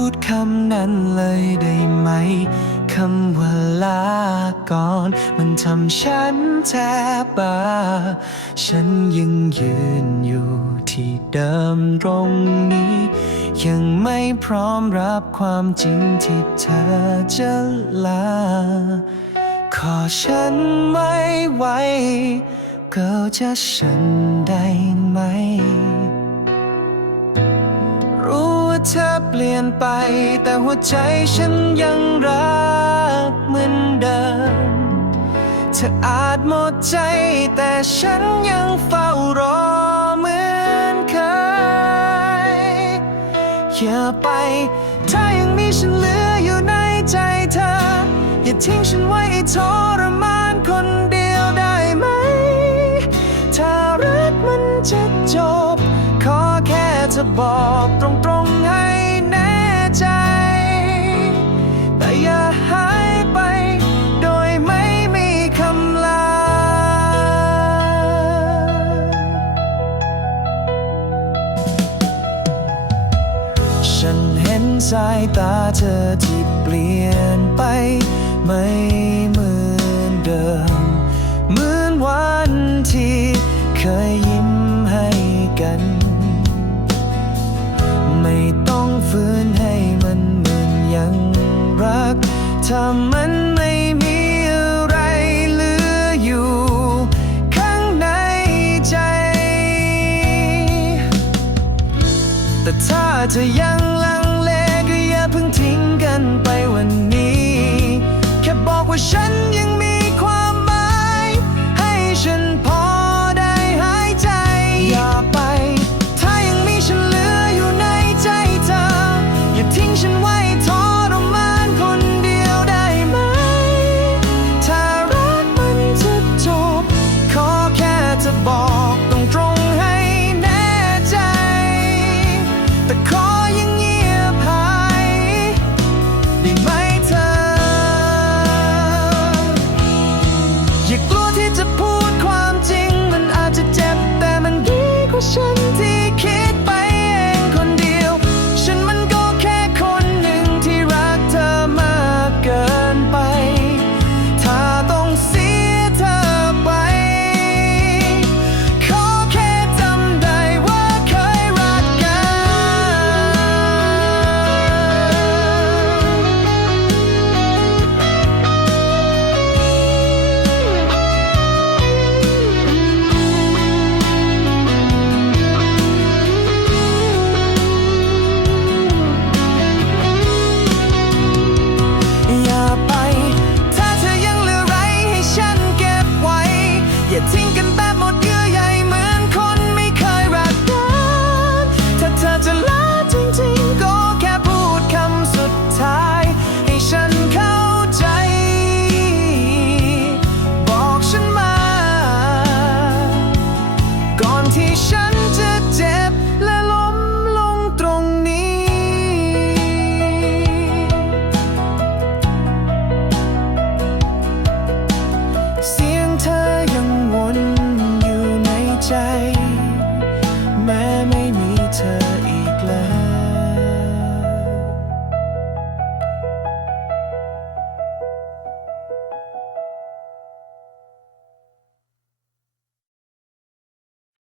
พูดคำนั้นเลยได้ไหม คำว่าลาก่อน มันทำฉันแทบบ้า ฉันยังยืนอยู่ที่เดิมตรงนี้ ยังไม่พร้อมรับความจริงที่เธอจะลา ขอฉันไม่ไหวก็จะฉันได้ไหม ว่าเธอเปลี่ยนไป แต่หัวใจฉันยังรักเหมือนเดิม เธออาจหมดใจ แต่ฉันยังเฝ้ารอเหมือนเคยอย่าไป ถ้ายังมีฉันเหลืออยู่ในใจเธอ อย่าทิ้งฉันไว้ทรมานคนเดียวได้ไหม ถ้ารักมันจะจบ ขอแค่เธอบอกตรง สายตาเธอที่เปลี่ยนไป ไม่เหมือนเดิม เหมือนวันที่เคยยิ้มให้กัน ไม่ต้องฝืนให้มันเหมือนยังรัก ถ้ามันไม่มีอะไรเหลืออยู่ ข้างในใจ แต่ถ้าเธอยัง นไปวันนี้ แค่บอกว่าฉันยัง need to pull ที่ฉันจะเจ็บและล้มลงตรงนี้ เสียงเธอยังวนอยู่ในใจ แม้ไม่มีเธอ